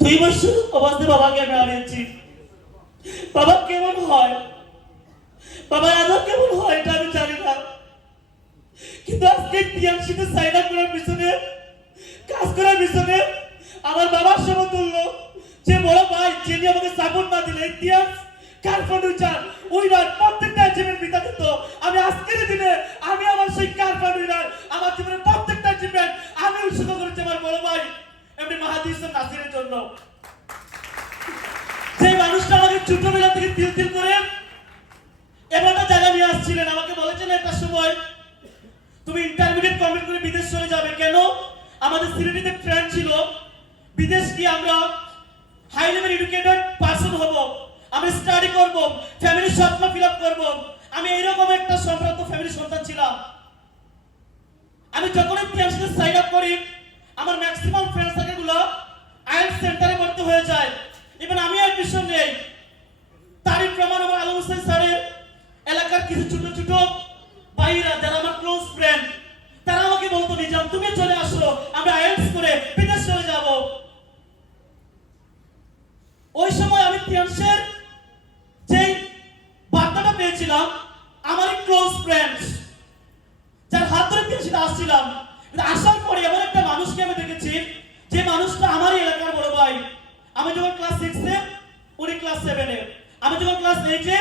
2 বছর অবস্থা বাবাকে আমি হারিয়েছি। বাবা কেমন হয়, বাবা আদৌ কেমন হয় এটা আমি জানি না, কিন্তু আজকে টিএমসিতে সাইন আপ করার পিছনে, কাজ করার পিছনে আমার বাবার সমতুল্য যে বড় ভাই, যিনি আমাকে সাপোর্ট না দিলে ইতিহাস কার ফাউন্ডেশন উইনার প্রত্যেকটা জীবন বিতা দিত। আমি আজকের দিনে আমি আমার সেই কার ফাউন্ডেশন আমার জীবনের প্রত্যেকটা জীবন আমি উৎসর্গ করেছি আমার বড় ভাই এমনি মাহাদি হোসেন নাসিরের জন্য। সেই মানুষটা আমাকে ছোটবেলা থেকে তিল তিল করে এমন একটা জায়গা নিয়ে আসছিলেন। আমাকে বলেছেন একটা সময় তুমি ইন্টারমিডিয়েট কমপ্লিট করে বিদেশ চলে যাবে। কেন? আমাদের সিলেটিতে ট্রেন্ড ছিল বিদেশ কি আমরা হাই লেভেল এডুকেটেড পারসন হব, আমি স্টাডি করব, ফ্যামিলির স্বপ্ন ফিল আপ করব। আমি এইরকম একটা সম্ভ্রান্ত ফ্যামিলির সন্তান ছিলাম। আমি যখনই টিএমসিতে সাইন আপ করি আমার ম্যাক্সিমাম ফ্রেন্ড সার্কেলগুলো আইএলটিএস সেন্টারে ভর্তি হয়ে যায়। ইভেন আমি অ্যাডমিশন নেই। তারই প্রমাণ আমার আলম হোসেন স্যারের এলাকার কিছু ছোট ছোট ভাইরা যারা আমার ক্লোজ ফ্রেন্ড, তারা আমাকে বলতো নিজাম তুমি চলে আসো, আমরা আইএলটিএস করে বিদেশ চলে যাব। ওই সময় আমি টিএমসির যে বার্তাটা পেয়েছিলাম আমার ক্লোজ ফ্রেন্ডস যার হাত ধরে টিএমসিতে আসছিলাম, আসার পরে এমন একটা মানুষকে আমি দেখেছি যে মানুষটা আমারই এলাকার বড় ভাই। আমি যখন ক্লাস 6 এ উনি ক্লাস 7 এ, আমি যখন ক্লাস 8 এ